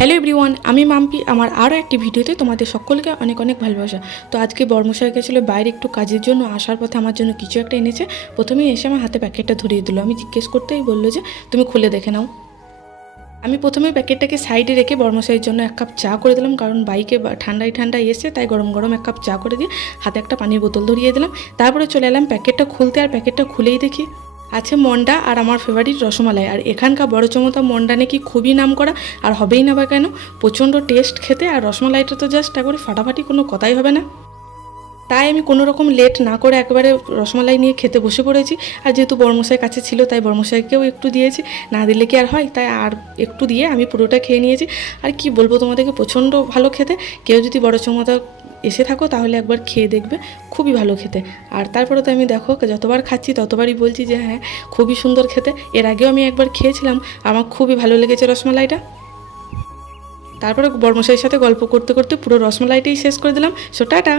Hello everyone, আমি মাম্পি। আমার আরও একটি ভিডিওতে তোমাদের সকলকে অনেক অনেক ভালোবাসা। তো আজকে বর্মশাই গেছিলো বাইরে একটু কাজের জন্য, আসার পথে আমার জন্য কিছু একটা এনেছে। প্রথমেই এসে আমার হাতে প্যাকেটটা ধরিয়ে দিল। আমি জিজ্ঞেস করতেই বললো যে তুমি খুলে দেখে নাও। আমি প্রথমেই প্যাকেটটাকে সাইডে রেখে বর্মশাইয়ের জন্য এক কাপ চা করে দিলাম, কারণ বাইকে ঠান্ডায় ঠান্ডায় এসে তাই গরম গরম এক কাপ চা করে দিয়ে হাতে একটা পানির বোতল ধরিয়ে দিলাম। তারপরে চলে এলাম প্যাকেটটা খুলতে, আর প্যাকেটটা খুলেই দেখি আছে মন্ডা আর আমার ফেভারিট রসমালাই। আর এখানকার বড় চমতা মন্ডা নাকি খুবই নাম করা, আর হবেই না বা কেন, প্রচণ্ড টেস্ট খেতে। আর রসমালাইটা তো জাস্ট একবারে ফাটাফাটি, কোনো কথাই হবে না। তাই আমি কোনো রকম লেট না করে একবারে রসমালাই নিয়ে খেতে বসে পড়েছি। আর যেহেতু বর্মশাইয়ের কাছে ছিল তাই বর্মশাইকেও একটু দিয়েছি, না দিলে কি আর হয়, তাই আর একটু দিয়ে আমি পুরোটা খেয়ে নিয়েছি। আর কি বলবো তোমাদেরকে, প্রচণ্ড ভালো খেতে। কেউ যদি বড় চমতা এসে থাকো তাহলে একবার খেয়ে দেখবে, খুবই ভালো খেতে। আর তারপরে তো আমি দেখো যতবার খাচ্ছি ততবারই বলছি যে হ্যাঁ খুবই সুন্দর খেতে। এর আগেও আমি একবার খেয়েছিলাম, আমার খুবই ভালো লেগেছে রসমালাইটা। তারপরে বর্মশাইয়ের সাথে গল্প করতে করতে পুরো রসমালাইটাই শেষ করে দিলাম। So tata.